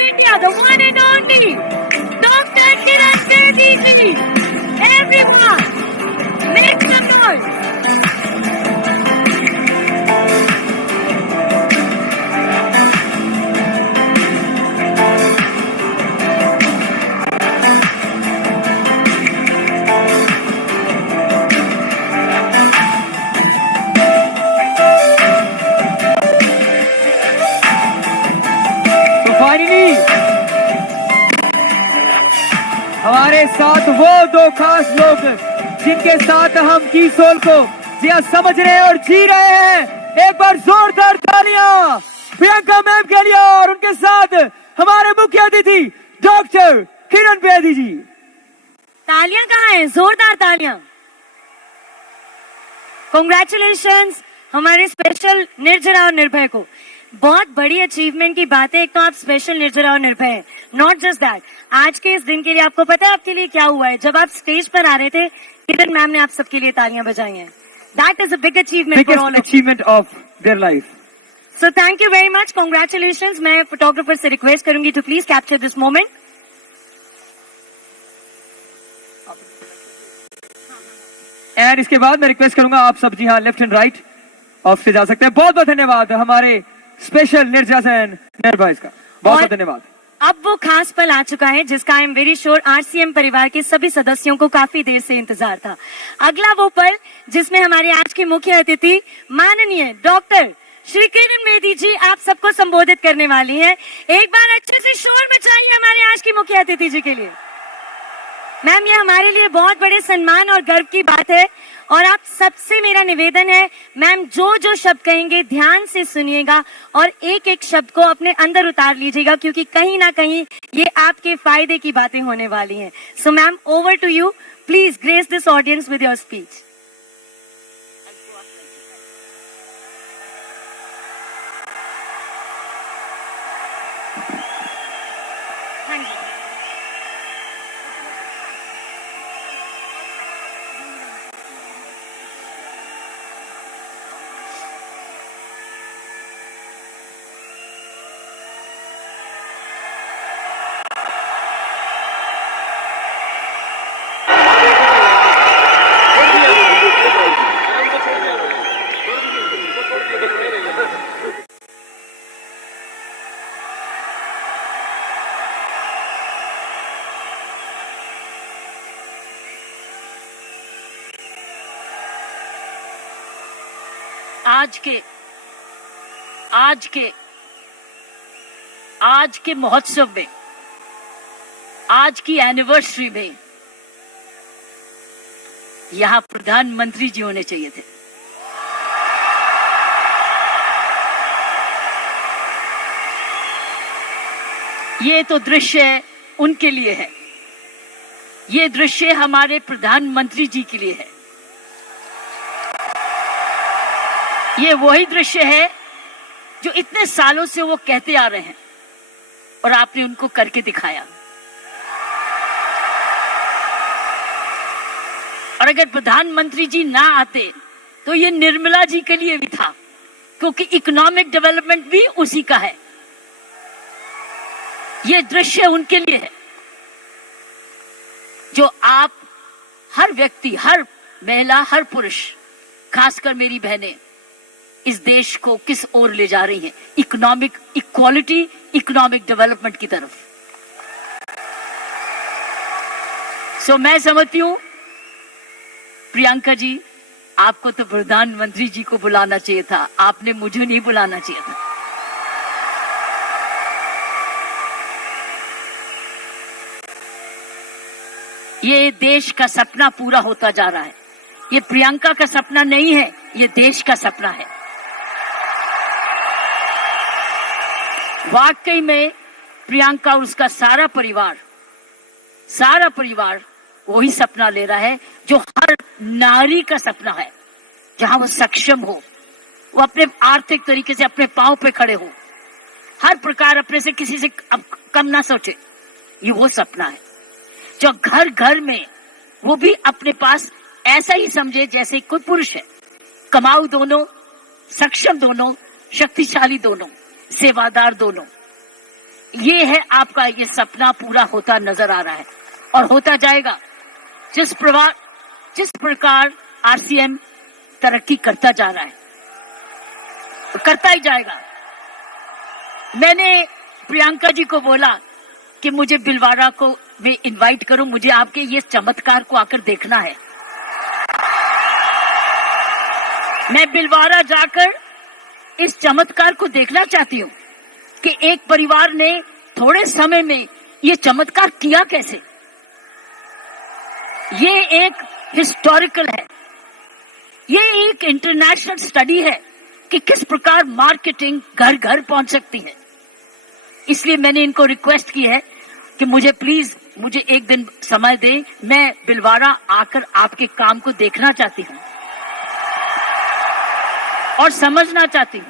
India, the one and only Dr. Kiran Bedi ji. Everyone, make some noise. Finally हमारे साथ वो दो खास लोग जिनके साथ हम की सोल को जिया समझ रहे हैं और जी रहे हैं। एक बार जोरदार तालियां प्रियंका मैम के लिए और उनके साथ हमारे मुख्य अतिथि डॉक्टर किरण बेदी जी। तालियां कहाँ हैं? जोरदार तालियां। कॉन्ग्रेचुलेशंस हमारे स्पेशल निर्जरा और निर्भय को। बहुत बड़ी अचीवमेंट की बात है। एक तो आप स्पेशल निर्जरा और निर्भय, नॉट जस्ट दैट, आज के इस दिन के लिए आपको पता है आपके लिए क्या हुआ है? जब आप स्टेज पर आ रहे थे, किरण मैम ने आप सबके लिए तालियां बजाई हैं। That is a big achievement for all achievement of their life. So thank you very much, congratulations. मैं फोटोग्राफर से रिक्वेस्ट करूंगी to please capture this moment. And इसके बाद मैं रिक्वेस्ट करूंगा आप सब जी हाँ लेफ्ट एंड राइट ऑफ से जा सकते हैं। बहुत बहुत धन्यवाद हमारे स्पेशल निर्जरा सेन निर्भय का, बहुत बहुत धन्यवाद। अब वो खास पल आ चुका है जिसका I am very sure RCM परिवार के सभी सदस्यों को काफी देर से इंतजार था। अगला वो पल जिसमें हमारे आज के मुख्य अतिथि माननीय डॉक्टर श्री किरण बेदी जी आप सबको संबोधित करने वाली हैं। एक बार अच्छे से शोर मचाइए हमारे आज की मुख्य अतिथि जी के लिए। मैम, ये हमारे लिए बहुत बड़े सम्मान और गर्व की बात है और आप सबसे मेरा निवेदन है मैम, जो जो शब्द कहेंगे ध्यान से सुनिएगा और एक एक शब्द को अपने अंदर उतार लीजिएगा, क्योंकि कहीं ना कहीं ये आपके फायदे की बातें होने वाली हैं। So ma'am, over to you, please grace this audience with your speech. आज के महोत्सव में, आज की एनिवर्सरी में यहां प्रधानमंत्री जी होने चाहिए थे। ये तो दृश्य उनके लिए है, ये दृश्य हमारे प्रधानमंत्री जी के लिए है। ये वही दृश्य है जो इतने सालों से वो कहते आ रहे हैं और आपने उनको करके दिखाया। और अगर प्रधानमंत्री जी ना आते तो ये निर्मला जी के लिए भी था, क्योंकि इकोनॉमिक डेवलपमेंट भी उसी का है। ये दृश्य उनके लिए है जो आप हर व्यक्ति, हर महिला, हर पुरुष, खासकर मेरी बहनें इस देश को किस ओर ले जा रही हैं, इकोनॉमिक इक्वालिटी, इकोनॉमिक डेवलपमेंट की तरफ। सो मैं समझती हूं प्रियंका जी, आपको तो प्रधानमंत्री जी को बुलाना चाहिए था, आपने मुझे नहीं बुलाना चाहिए था। ये देश का सपना पूरा होता जा रहा है। ये प्रियंका का सपना नहीं है, ये देश का सपना है। वाकई में प्रियंका और उसका सारा परिवार वही सपना ले रहा है जो हर नारी का सपना है, जहां वो सक्षम हो, वो अपने आर्थिक तरीके से अपने पांव पे खड़े हो, हर प्रकार अपने से किसी से कम ना सोचे। ये वो सपना है जो घर घर में वो भी अपने पास ऐसा ही समझे जैसे कोई पुरुष है। कमाऊ दोनों, सक्षम दोनों, शक्तिशाली दोनों, सेवादार दोनों। ये है आपका ये सपना पूरा होता नजर आ रहा है और होता जाएगा। जिस प्रकार आरसीएम तरक्की करता जा रहा है, करता ही जाएगा। मैंने प्रियंका जी को बोला कि मुझे बिलवाड़ा को मैं इनवाइट करूं, मुझे आपके ये चमत्कार को आकर देखना है। मैं बिलवाड़ा जाकर इस चमत्कार को देखना चाहती हूं कि एक परिवार ने थोड़े समय में ये चमत्कार किया कैसे। ये एक हिस्टोरिकल है, ये एक इंटरनेशनल स्टडी है कि किस प्रकार मार्केटिंग घर घर पहुंच सकती है। इसलिए मैंने इनको रिक्वेस्ट की है कि मुझे एक दिन समय दें, मैं बिलवाड़ा आकर आपके काम को देखना चाहती हूं और समझना चाहती हूं।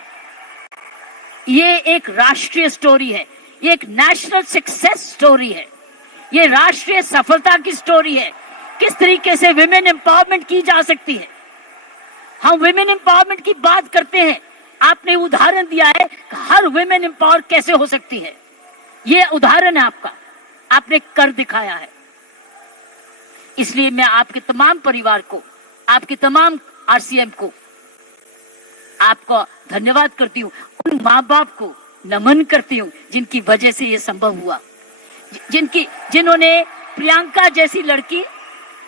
ये एक राष्ट्रीय स्टोरी है, ये एक नेशनल सक्सेस स्टोरी है, ये राष्ट्रीय सफलता की स्टोरी है। किस तरीके से विमेन एम्पावरमेंट की जा सकती है। हम विमेन एम्पावरमेंट की बात करते हैं, आपने उदाहरण दिया है हर विमेन एम्पावर कैसे हो सकती है। ये उदाहरण है आपका, आपने कर दिखाया है। इसलिए मैं आपके तमाम परिवार को, आपके तमाम आरसीएम को आपको धन्यवाद करती हूँ। उन माँ बाप को नमन करती हूँ जिनकी वजह से ये संभव हुआ, जिन्होंने प्रियंका जैसी लड़की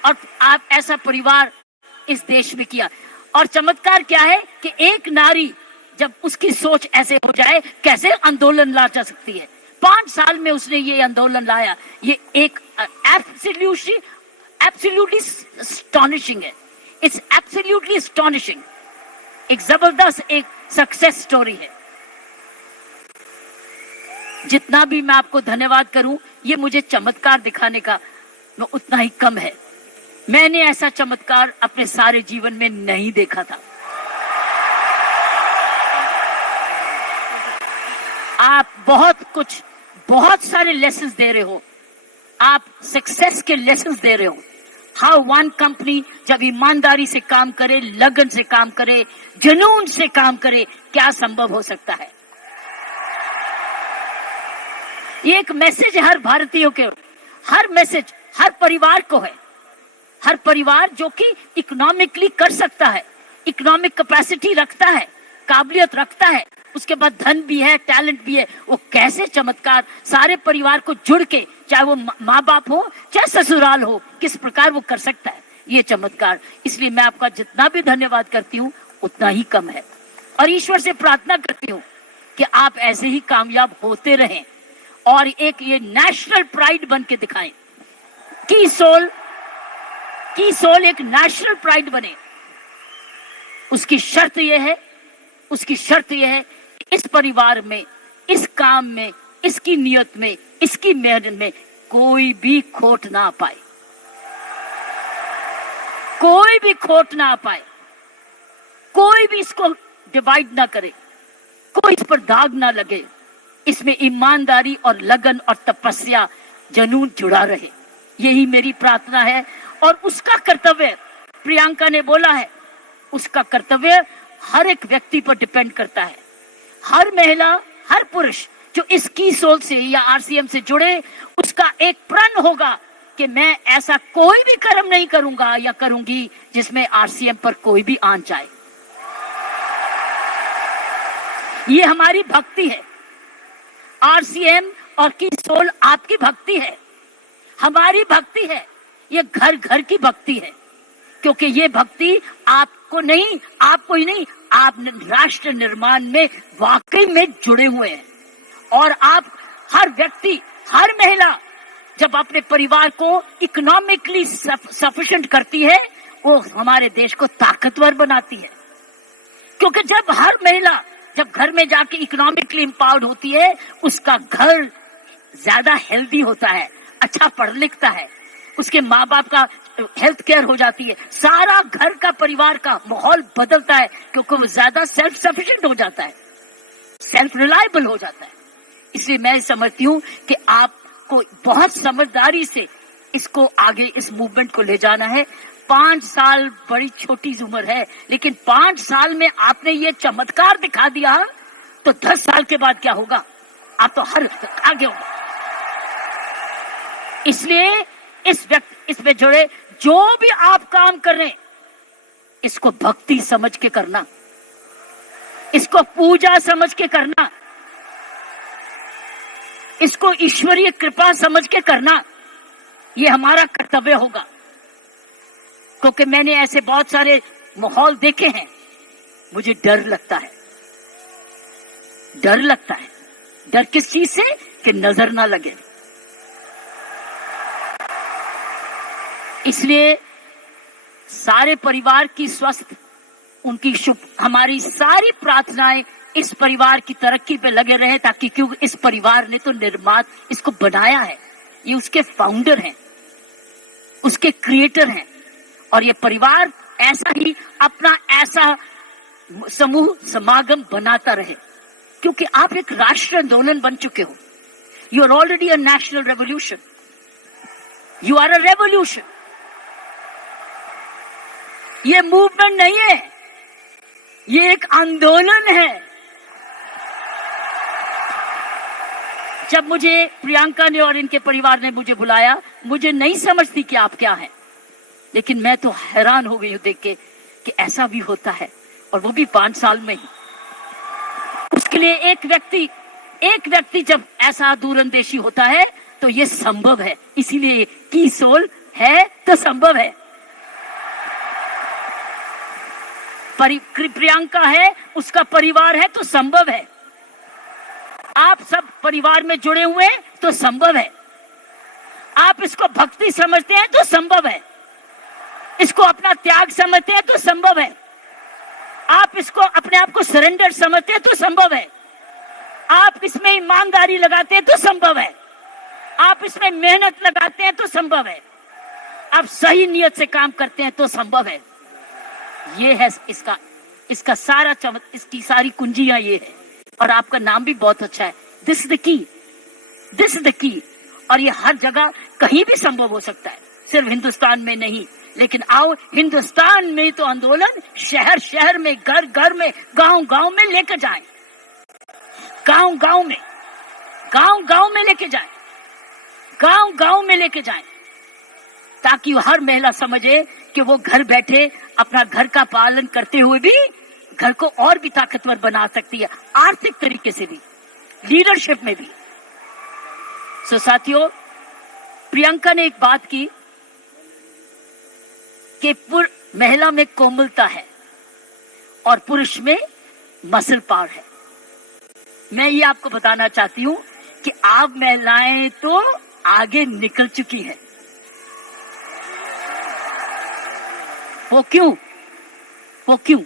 और आप ऐसा परिवार इस देश में किया। और चमत्कार क्या है कि एक नारी जब उसकी सोच ऐसे हो जाए, कैसे आंदोलन ला जा सकती है। 5 साल में उसने ये आंदोलन लाया। ये एक एब्सोल्युटली एस्टॉनिशिंग है। It's absolutely astonishing. एक जबरदस्त एक सक्सेस स्टोरी है। जितना भी मैं आपको धन्यवाद करूं, ये मुझे चमत्कार दिखाने का उतना ही कम है। मैंने ऐसा चमत्कार अपने सारे जीवन में नहीं देखा था। आप बहुत सारे लेसन्स दे रहे हो, आप सक्सेस के लेसन्स दे रहे हो। हाउ वन कंपनी जब ईमानदारी से काम करे, लगन से काम करे, जुनून से काम करे, क्या संभव हो सकता है। ये एक मैसेज हर भारतीयों के, हर मैसेज हर परिवार को है। हर परिवार जो कि इकोनॉमिकली कर सकता है, इकोनॉमिक कैपेसिटी रखता है, काबिलियत रखता है, उसके बाद धन भी है, टैलेंट भी है, वो कैसे चमत्कार सारे परिवार को जुड़ के, चाहे वो माँ बाप हो चाहे ससुराल हो, किस प्रकार वो कर सकता है ये चमत्कार। इसलिए मैं आपका जितना भी धन्यवाद करती हूँ उतना ही कम है। और ईश्वर से प्रार्थना करती हूँ कि आप ऐसे ही कामयाब होते रहें और एक ये नेशनल प्राइड बन के दिखाएं। की सोल एक नेशनल प्राइड बने। उसकी शर्त यह है कि इस परिवार में, इस काम में, इसकी नियत में, इसकी मेहनत में कोई भी खोट ना पाए, कोई भी खोट ना पाए, कोई भी इसको डिवाइड ना करे, कोई इस पर दाग ना लगे। इसमें ईमानदारी और लगन और तपस्या, जुनून जुड़ा रहे। यही मेरी प्रार्थना है। और उसका कर्तव्य, प्रियंका ने बोला है, उसका कर्तव्य हर एक व्यक्ति पर डिपेंड करता है। हर महिला, हर पुरुष जो इस की सोल से या आरसीएम से जुड़े, उसका एक प्रण होगा कि मैं ऐसा कोई भी कर्म नहीं करूंगा या करूंगी जिसमें आरसीएम पर कोई भी आंच आए। ये हमारी भक्ति है। आरसीएम और की सोल आपकी भक्ति है, हमारी भक्ति है। ये घर घर की भक्ति है, क्योंकि ये भक्ति आपको ही नहीं, आप राष्ट्र निर्माण में वाकई में जुड़े हुए हैं। और आप हर व्यक्ति, हर महिला जब अपने परिवार को इकोनॉमिकली सफिशिएंट करती है, वो हमारे देश को ताकतवर बनाती है। क्योंकि जब हर महिला जब घर में जाके इकोनॉमिकली एम्पावर्ड होती है, उसका घर ज्यादा हेल्दी होता है, अच्छा पढ़ लिखता है, उसके माँ बाप का हेल्थ केयर हो जाती है, सारा घर का परिवार का माहौल बदलता है, क्योंकि वो ज्यादा सेल्फ सफिशिएंट हो जाता है, सेल्फ रिलायबल हो जाता है। इसलिए मैं समझती हूँ कि आपको बहुत समझदारी से इसको आगे, इस मूवमेंट को ले जाना है। 5 साल बड़ी छोटी उम्र है, लेकिन 5 साल में आपने ये चमत्कार दिखा दिया, तो 10 साल के बाद क्या होगा। आप तो हर आगे हो। इसलिए इसमें जुड़े जो भी आप काम कर रहे हैं, इसको भक्ति समझ के करना, इसको पूजा समझ के करना, इसको ईश्वरीय कृपा समझ के करना, ये हमारा कर्तव्य होगा। क्योंकि मैंने ऐसे बहुत सारे माहौल देखे हैं, मुझे डर लगता है। डर लगता है। डर किस चीज से? कि नजर ना लगे। इसलिए सारे परिवार की स्वस्थ, उनकी शुभ, हमारी सारी प्रार्थनाएं इस परिवार की तरक्की पे लगे रहे, ताकि क्योंकि इस परिवार ने तो निर्माण इसको बनाया है, ये उसके फाउंडर हैं, उसके क्रिएटर हैं, और ये परिवार ऐसा ही अपना ऐसा समूह समागम बनाता रहे, क्योंकि आप एक राष्ट्रीय आंदोलन बन चुके हो। You are already a national revolution, you are a revolution. ये मूवमेंट नहीं है, ये एक आंदोलन है। जब मुझे प्रियंका ने और इनके परिवार ने मुझे बुलाया, मुझे नहीं समझती कि आप क्या हैं, लेकिन मैं तो हैरान हो गई हूं देख के कि ऐसा भी होता है, और वो भी 5 साल में ही। उसके लिए एक व्यक्ति जब ऐसा दूरंदेशी होता है तो ये संभव है। इसीलिए की सोल है तो संभव है। प्रियंका है, उसका परिवार है तो संभव है। आप सब परिवार में जुड़े हुए हैं तो संभव है। आप इसको भक्ति समझते हैं तो संभव है। इसको अपना त्याग समझते हैं तो संभव है। आप इसको अपने आप को सरेंडर समझते हैं तो संभव है। आप इसमें ईमानदारी लगाते हैं तो संभव है। आप इसमें मेहनत लगाते हैं तो संभव है। आप सही नियत से काम करते हैं तो संभव है। ये है इसका सारा इसकी सारी कुंजियां ये है। और आपका नाम भी बहुत अच्छा है, this the key, this the key. और ये हर जगह कहीं भी संभव हो सकता है, सिर्फ हिंदुस्तान में नहीं। लेकिन आओ, हिंदुस्तान में तो आंदोलन शहर शहर में, घर घर में, गांव गांव में लेकर जाए, गांव गांव में लेके जाए, गांव गांव में लेके जाए, ताकि हर महिला समझे कि वो घर बैठे अपना घर का पालन करते हुए भी घर को और भी ताकतवर बना सकती है, आर्थिक तरीके से भी, लीडरशिप में भी। सो साथियों, प्रियंका ने एक बात की कि महिला में कोमलता है और पुरुष में मसल पावर है। मैं ये आपको बताना चाहती हूं कि आप महिलाएं तो आगे निकल चुकी हैं। वो क्यों?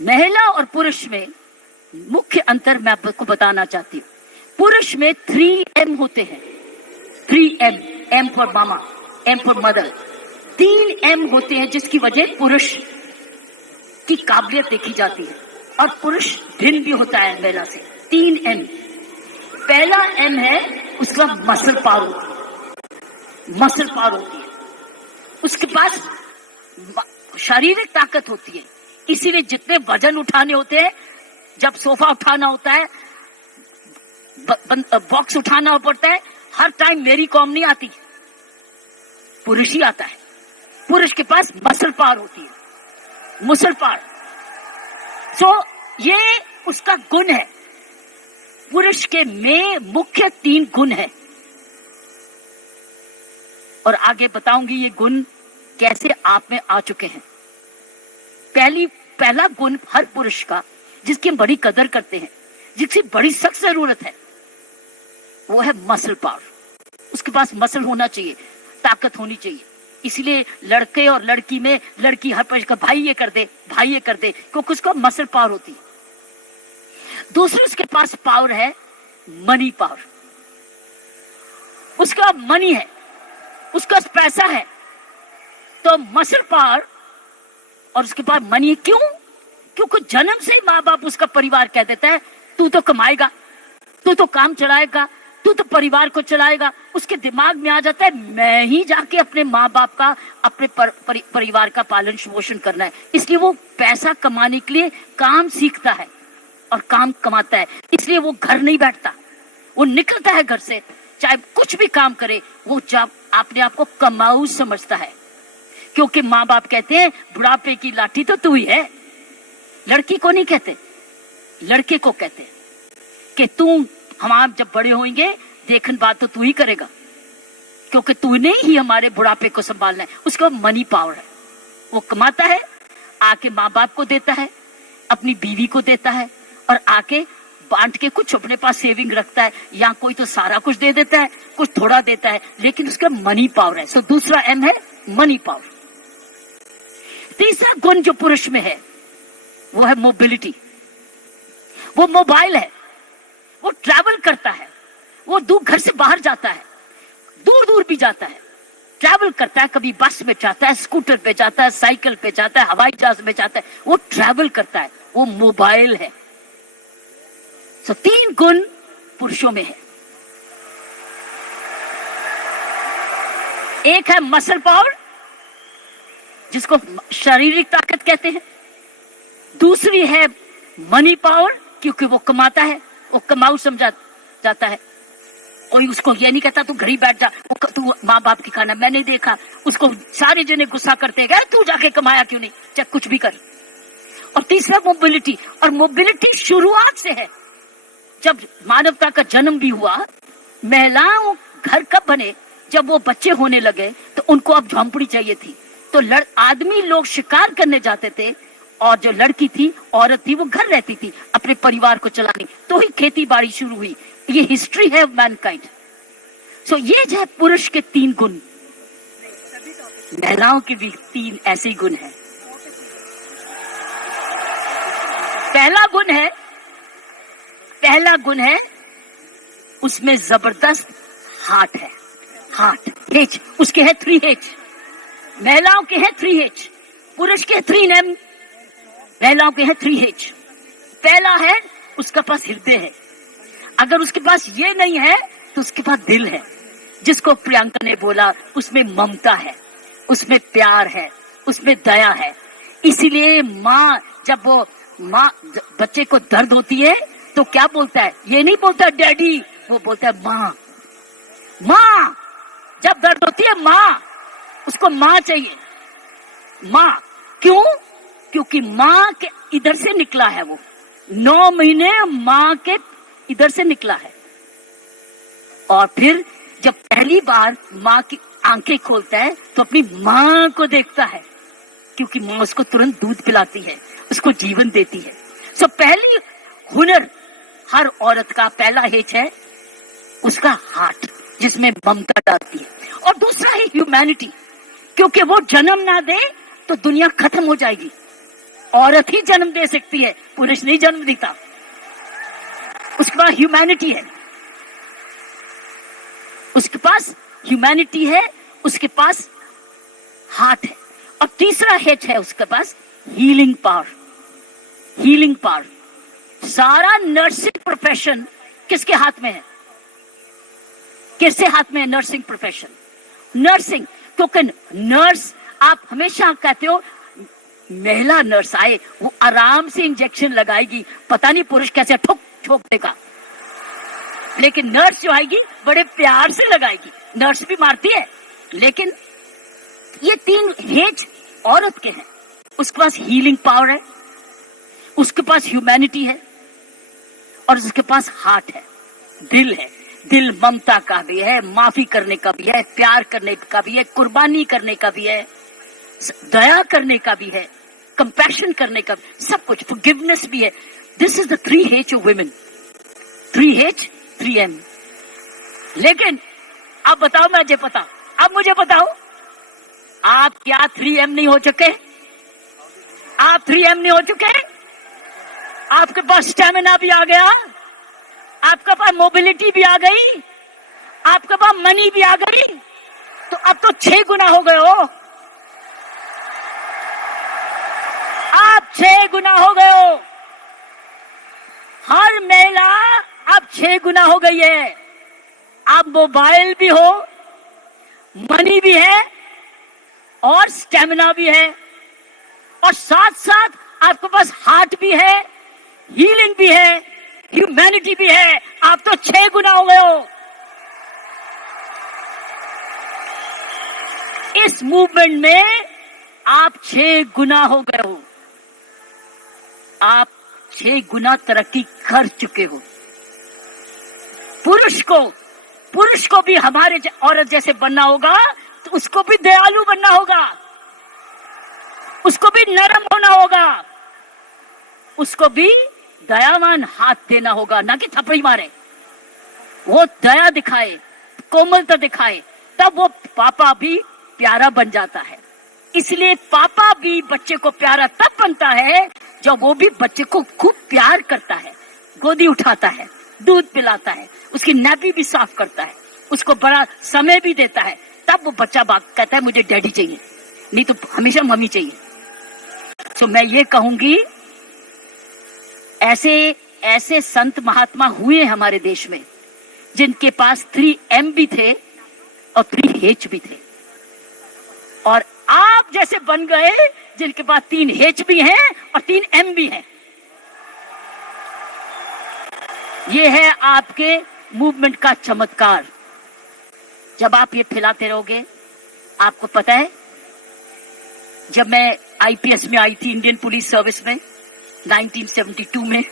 महिला और पुरुष में मुख्य अंतर मैं आपको बताना चाहती हूँ। पुरुष में 3M होते हैं, 3M, M for mama, M for mother. 3M होते हैं, जिसकी वजह पुरुष की काबिलियत देखी जाती है, और पुरुष भिन्न भी होता है महिला से। 3M। पहला M है उसका मसल पावर होती है, मसल पावर होती है, उसके पास शारीरिक ताकत होती है। इसीलिए जितने वजन उठाने होते हैं, जब सोफा उठाना होता है, बॉक्स उठाना पड़ता है, हर टाइम मेरी कॉम नहीं आती, पुरुष ही आता है। पुरुष के पास मसल पावर होती है, मसल पावर। सो ये उसका गुण है। पुरुष के में मुख्य 3 गुण है, और आगे बताऊंगी ये गुण कैसे आप में आ चुके हैं। पहला गुण हर पुरुष का, जिसकी हम बड़ी कदर करते हैं, जिसकी बड़ी सख्त जरूरत है, वो है मसल पावर। उसके पास मसल होना चाहिए, ताकत होनी चाहिए। इसलिए लड़के और लड़की में, लड़की हर पुरुष का भाई ये कर दे, भाई ये कर दे, क्योंकि उसका मसल पावर होती है। दूसरे उसके पास पावर है मनी पावर। उसका मनी है, उसका पैसा है, तो मसल पावर और उसके पास मनी। क्यों? क्योंकि जन्म से ही माँ बाप, उसका परिवार कह देता है तू तो कमाएगा, तू तो काम चलाएगा, तू तो परिवार को चलाएगा। उसके दिमाग में आ जाता है मैं ही जाके अपने माँ बाप का, अपने परिवार का पालन पोषण करना है। इसलिए वो पैसा कमाने के लिए काम सीखता है और काम कमाता है। इसलिए वो घर नहीं बैठता, वो निकलता है घर से, चाहे कुछ भी काम करे, वो जब अपने आप को कमाऊ समझता है, क्योंकि माँ बाप कहते हैं बुढ़ापे की लाठी तो तू ही है। लड़की को नहीं कहते, लड़के को कहते हैं कि तू, हम आप जब बड़े होंगे देखन बात तो तू ही करेगा, क्योंकि तूने ही हमारे बुढ़ापे को संभालना है। उसका मनी पावर है, वो कमाता है, आके माँ बाप को देता है, अपनी बीवी को देता है, और आके बांट के कुछ अपने पास सेविंग रखता है, या कोई तो सारा कुछ दे देता है, कुछ थोड़ा देता है, लेकिन उसका मनी पावर है। सो दूसरा एम है मनी पावर। तीसरा गुण जो पुरुष में है वो है मोबिलिटी। वो मोबाइल है, वो ट्रैवल करता है, वो दूर घर से बाहर जाता है, दूर दूर भी जाता है, ट्रैवल करता है, कभी बस में जाता है, स्कूटर पे जाता है, साइकिल पे जाता है, हवाई जहाज में जाता है, वो ट्रैवल करता है, वो मोबाइल है। सो 3 गुण पुरुषों में है। एक है मसल पावर, जिसको शारीरिक ताकत कहते हैं। दूसरी है मनी पावर, क्योंकि वो कमाता है, वो कमाऊ समझा जाता है। कोई उसको ये नहीं कहता तू घर ही बैठ जा, तू माँ बाप की खाना। मैं नहीं देखा उसको सारे जने गुस्सा करते गए, तू जाके कमाया क्यों नहीं, चाहे कुछ भी कर। और तीसरा मोबिलिटी, और मोबिलिटी शुरुआत से है। जब मानवता का जन्म भी हुआ, महिलाओं घर कब बने, जब वो बच्चे होने लगे तो उनको अब झोंपड़ी चाहिए थी, तो आदमी लोग शिकार करने जाते थे, और जो लड़की थी, औरत थी, वो घर रहती थी अपने परिवार को चलाने, तो ही खेती बाड़ी शुरू हुई। ये हिस्ट्री है मैनकाइंड। सो ये जो है पुरुष के 3 गुण, महिलाओं के भी 3 ऐसे ही गुण हैं। पहला गुण है उसमें जबरदस्त हार्ट है, हार्ट, H, उसके है 3H। महिलाओं के है 3H, पुरुष के 3M, महिलाओं के है 3H। पहला है उसके पास हृदय है। अगर उसके पास ये नहीं है तो उसके पास दिल है, जिसको प्रियंका ने बोला, उसमें ममता है, उसमें प्यार है, उसमें दया है। इसीलिए माँ, जब वो माँ बच्चे को दर्द होती है तो क्या बोलता है, ये नहीं बोलता डैडी, वो बोलता है माँ। माँ जब दर्द होती है, माँ, उसको माँ चाहिए, माँ। क्यों? क्योंकि माँ के इधर से निकला है, वो 9 महीने माँ के इधर से निकला है। और फिर जब पहली बार माँ की आंखें खोलता है तो अपनी माँ को देखता है, क्योंकि माँ उसको तुरंत दूध पिलाती है, उसको जीवन देती है। सो पहली हुनर हर औरत का पहला हेच है उसका हार्ट, जिसमें ममता डालती है। और दूसरा है ह्यूमैनिटी, क्योंकि वो जन्म ना दे तो दुनिया खत्म हो जाएगी। औरत ही जन्म दे सकती है, पुरुष नहीं जन्म देता। उसके पास ह्यूमैनिटी है, उसके पास ह्यूमैनिटी है, उसके पास हार्ट है। और तीसरा हेच है उसके पास हीलिंग पावर। हीलिंग पावर, सारा नर्सिंग प्रोफेशन किसके हाथ में है? किसके हाथ में है नर्सिंग प्रोफेशन? नर्सिंग, क्योंकि नर्स, आप हमेशा कहते हो महिला नर्स आए, वो आराम से इंजेक्शन लगाएगी, पता नहीं पुरुष कैसे ठोक ठोक देगा, लेकिन नर्स जो आएगी बड़े प्यार से लगाएगी। नर्स भी मारती है, लेकिन ये 3 हेज औरत के हैं। उसके पास हीलिंग पावर है, उसके पास ह्यूमैनिटी है, और उसके पास हार्ट है, दिल है। दिल ममता का भी है, माफी करने का भी है, प्यार करने का भी है, कुर्बानी करने का भी है, दया करने का भी है, कंपैशन करने का भी, सब कुछ, फॉरगिवनेस भी है। This is the 3H of women, 3H 3M। लेकिन अब बताओ, मुझे बताओ, आप क्या 3M नहीं हो चुके? आप 3M नहीं हो चुके? आपके पास स्टेमिना भी आ गया, आपके पास मोबिलिटी भी आ गई, आपके पास मनी भी आ गई, तो अब तो 6 गुना हो गए हो। आप 6 गुना हो गए हो। हर महिला अब 6 गुना हो गई है। अब मोबाइल भी हो, मनी भी है, और स्टेमिना भी है, और साथ साथ आपके पास हार्ट भी है, हीलिंग भी है, ह्यूमैनिटी भी है, आप तो 6 गुना हो गए हो। इस मूवमेंट में आप 6 गुना हो गए हो। आप 6 गुना तरक्की कर चुके हो। पुरुष को भी हमारे औरत जैसे बनना होगा, तो उसको भी दयालु बनना होगा, उसको भी नरम होना होगा, उसको भी दयावान हाथ देना होगा, ना कि थप्पड़ी मारे। वो दया दिखाए, कोमलता दिखाए, तब वो पापा भी प्यारा बन जाता है। इसलिए पापा भी बच्चे को प्यारा तब बनता है जब वो भी बच्चे को खूब प्यार करता है, गोदी उठाता है, दूध पिलाता है, उसकी नैपी भी साफ करता है, उसको बड़ा समय भी देता है। तब वो बच्चा बाप कहता है मुझे डैडी चाहिए, नहीं तो हमेशा मम्मी चाहिए। तो मैं ये कहूंगी, ऐसे संत महात्मा हुए हमारे देश में जिनके पास 3M भी थे और 3H भी थे, और आप जैसे बन गए जिनके पास 3H भी हैं और 3M भी हैं। ये है आपके मूवमेंट का चमत्कार। जब आप ये फैलाते रहोगे, आपको पता है जब मैं आईपीएस में आई थी, इंडियन पुलिस सर्विस में 1972 में,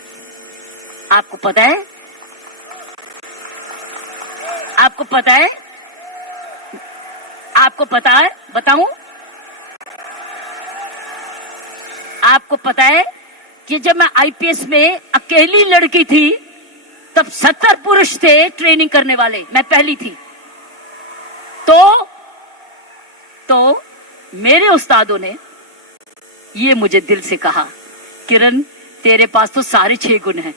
आपको पता है बताऊं? आपको पता है कि जब मैं आईपीएस में अकेली लड़की थी, तब 70 पुरुष थे ट्रेनिंग करने वाले, मैं पहली थी। तो मेरे उस्तादों ने ये मुझे दिल से कहा, किरण तेरे पास तो सारे 6 गुण हैं,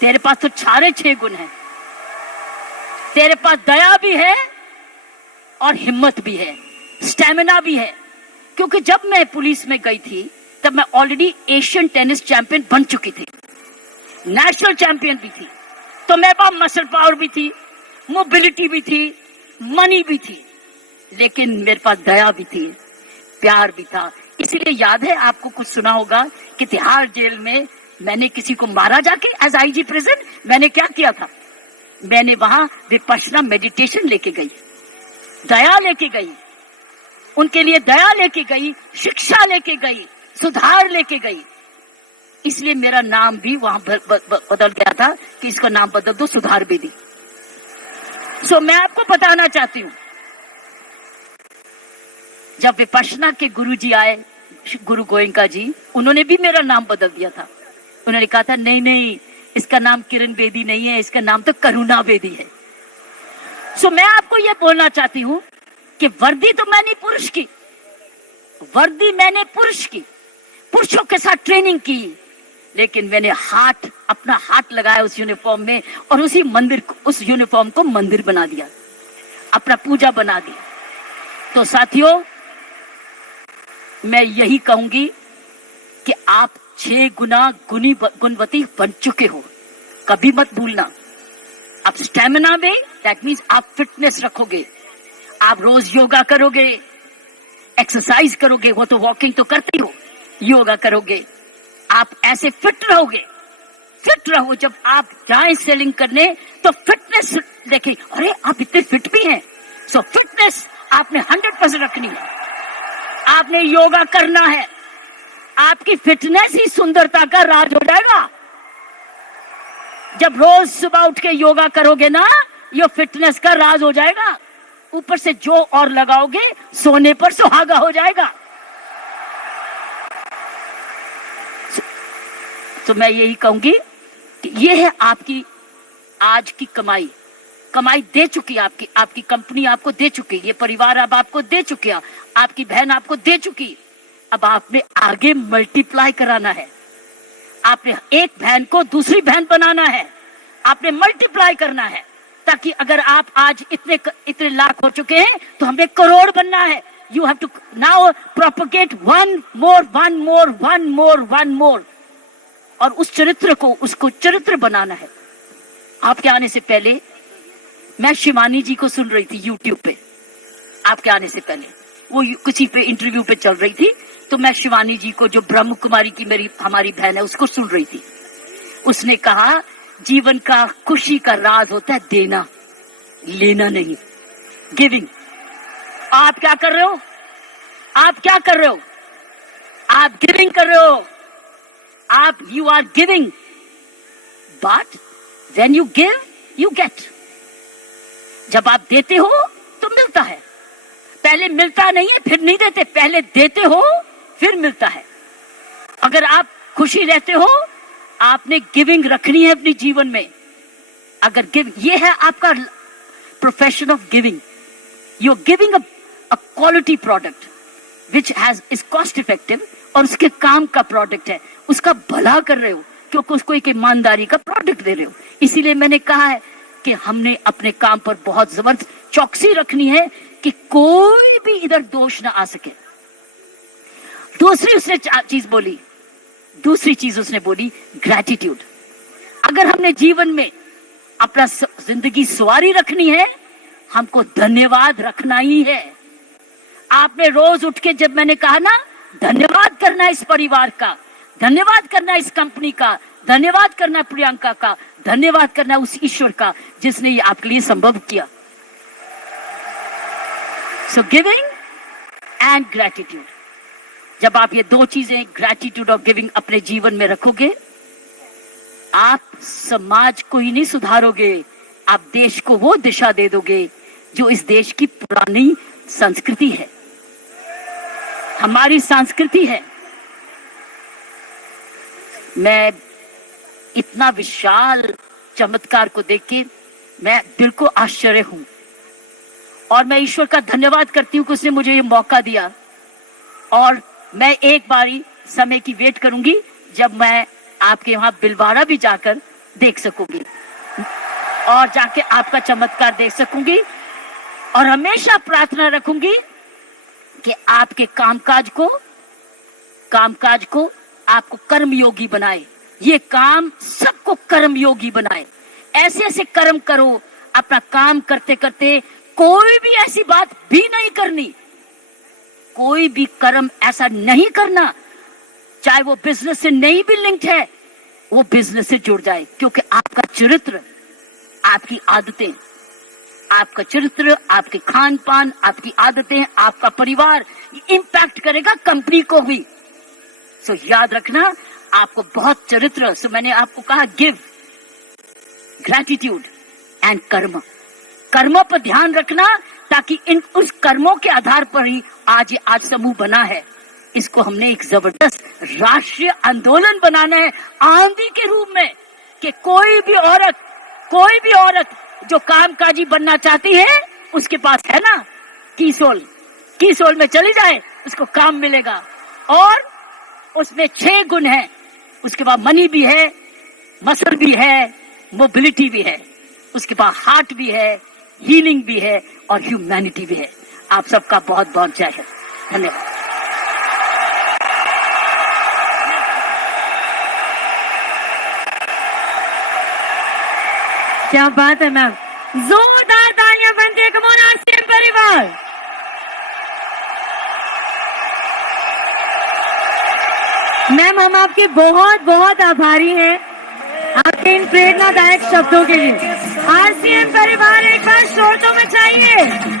तेरे पास तो सारे 6 गुण हैं, तेरे पास दया भी है और हिम्मत भी है, स्टैमिना भी है। क्योंकि जब मैं पुलिस में गई थी तब मैं ऑलरेडी एशियन टेनिस चैंपियन बन चुकी थी, नेशनल चैंपियन भी थी, तो मेरे पास मसल पावर भी थी, मोबिलिटी भी थी, मनी भी थी, लेकिन मेरे पास दया भी थी, प्यार भी था। इसीलिए याद है आपको, कुछ सुना होगा कि तिहाड़ जेल में मैंने किसी को मारा जाके, एज आईजी प्रेजेंट मैंने क्या किया था, मैंने वहां विपश्यना मेडिटेशन लेके गई, दया लेके गई, उनके लिए दया लेके गई, शिक्षा लेके गई, सुधार लेके गई। इसलिए मेरा नाम भी वहां बदल गया था कि इसका नाम बदल दो, सुधार बेदी। सो मैं आपको बताना चाहती हूं, जब विपश्यना के गुरुजी आए, गुरु गोयंका जी, उन्होंने भी मेरा नाम बदल दिया था। उन्होंने कहा था नहीं, इसका नाम किरण बेदी नहीं है, इसका नाम तो करुणा बेदी है। सो मैं आपको यह बोलना चाहती हूं कि वर्दी तो मैंने पुरुष की, पुरुषों के साथ ट्रेनिंग की, लेकिन मैंने अपना हाथ लगाया उस यूनिफॉर्म में, और उस यूनिफॉर्म को मंदिर बना दिया, अपना पूजा बना दिया। तो साथियों, मैं यही कहूंगी कि आप 6 गुना गुणवती बन चुके हो, कभी मत भूलना। आप स्टेमिना में, दैट मीन्स आप फिटनेस रखोगे, आप रोज योगा करोगे, एक्सरसाइज करोगे, वो तो वॉकिंग तो करते हो, योगा करोगे, आप ऐसे फिट रहो। जब आप जाए सेलिंग करने तो फिटनेस देखें, अरे आप इतने फिट भी हैं। सो फिटनेस आपने 100% रखनी है, आपने योगा करना है, आपकी फिटनेस ही सुंदरता का राज हो जाएगा। जब रोज सुबह उठ के योगा करोगे ना, ये फिटनेस का राज हो जाएगा। ऊपर से जो और लगाओगे, सोने पर सुहागा हो जाएगा। तो मैं यही कहूंगी कि ये है आपकी आज की कमाई दे चुकी, आपकी कंपनी आपको दे चुकी, ये परिवार अब आपको दे चुकी, आपकी बहन आपको दे चुकी। अब आपने आगे मल्टीप्लाई कराना है, आपने एक बहन को दूसरी बहन बनाना है, आपने मल्टीप्लाई करना है, ताकि अगर आप आज इतने लाख हो चुके हैं तो हमें करोड़ बनना है। You have to now propagate one more, और उस चरित्र को, उसको चरित्र बनाना है। आपके आने से पहले मैं शिवानी जी को सुन रही थी यूट्यूब पे, आपके आने से पहले वो किसी पे इंटरव्यू पे चल रही थी, तो मैं शिवानी जी को, जो ब्रह्म कुमारी की हमारी बहन है, उसको सुन रही थी। उसने कहा जीवन का खुशी का राज होता है देना, लेना नहीं, गिविंग। आप क्या कर रहे हो? आप क्या कर रहे हो? आप गिविंग कर रहे हो। आप you are giving, but when you give you get. जब आप देते हो तो मिलता है। पहले मिलता नहीं है फिर नहीं देते, पहले देते हो फिर मिलता है। अगर आप खुशी रहते हो, आपने गिविंग रखनी है अपने जीवन में। अगर गिव, ये है आपका profession of giving. You are giving a quality product which is cost effective, और उसके काम का प्रोडक्ट है, उसका भला कर रहे हो क्योंकि उसको एक ईमानदारी का प्रोडक्ट दे रहे हो। इसीलिए मैंने कहा है कि हमने अपने काम पर बहुत जबरदस्त चौकसी रखनी है कि कोई भी इधर दोष ना आ सके। दूसरी चीज उसने बोली ग्रैटिट्यूड। अगर हमने जीवन में अपना जिंदगी सवारी रखनी है, हमको धन्यवाद रखना ही है। आपने रोज उठ के, जब मैंने कहा ना धन्यवाद करना इस परिवार का, धन्यवाद करना इस कंपनी का, धन्यवाद करना प्रियंका का, धन्यवाद करना उस ईश्वर का जिसने ये आपके लिए संभव किया। सो गिविंग एंड ग्रैटिट्यूड, जब आप ये दो चीजें ग्रैटिट्यूड और गिविंग अपने जीवन में रखोगे, आप समाज को ही नहीं सुधारोगे, आप देश को वो दिशा दे दोगे जो इस देश की पुरानी संस्कृति है, हमारी संस्कृति है। मैं इतना विशाल चमत्कार को देख के मैं दिल को आश्चर्य हूं, और मैं ईश्वर का धन्यवाद करती हूं कि उसने मुझे ये मौका दिया। और मैं एक बारी समय की वेट करूंगी जब मैं आपके वहां बिलवाड़ा भी जाकर देख सकूंगी और जाके आपका चमत्कार देख सकूंगी, और हमेशा प्रार्थना रखूंगी कि आपके कामकाज को आपको कर्मयोगी बनाए, ये काम सबको कर्मयोगी बनाए। ऐसे ऐसे कर्म करो, अपना काम करते करते कोई भी ऐसी बात भी नहीं करनी, कोई भी कर्म ऐसा नहीं करना, चाहे वो बिजनेस से नहीं भी लिंक्ड है, वो बिजनेस से जुड़ जाए। क्योंकि आपका चरित्र, आपकी आदतें, आपका चरित्र, आपके खान पान, आपकी आदतें, आपका परिवार इंपैक्ट करेगा कंपनी को भी। सो याद रखना, आपको बहुत चरित्र। सो मैंने आपको कहा गिव, ग्रैटिट्यूड एंड कर्म। कर्मों पर ध्यान रखना, ताकि उस कर्मों के आधार पर ही आज समूह बना है। इसको हमने एक जबरदस्त राष्ट्रीय आंदोलन बनाना है, आंधी के रूप में, कि कोई भी औरत जो कामकाजी बनना चाहती है, उसके पास है ना कीसोल में चली जाए, उसको काम मिलेगा। और उसमें 6 गुण है, उसके बाद मनी भी है, मसल भी है, मोबिलिटी भी है, उसके बाद हार्ट भी है, हीलिंग भी है, और ह्यूमैनिटी भी है। आप सबका बहुत बहुत जय है। धन्यवाद। क्या बात है मैम, जोरदार तालियां बनके कम ऑन आरसीएम परिवार। मैम हम आपके बहुत बहुत आभारी हैं आपके इन प्रेरणादायक शब्दों के लिए। आरसीएम परिवार एक बार शोर तो मचाइए।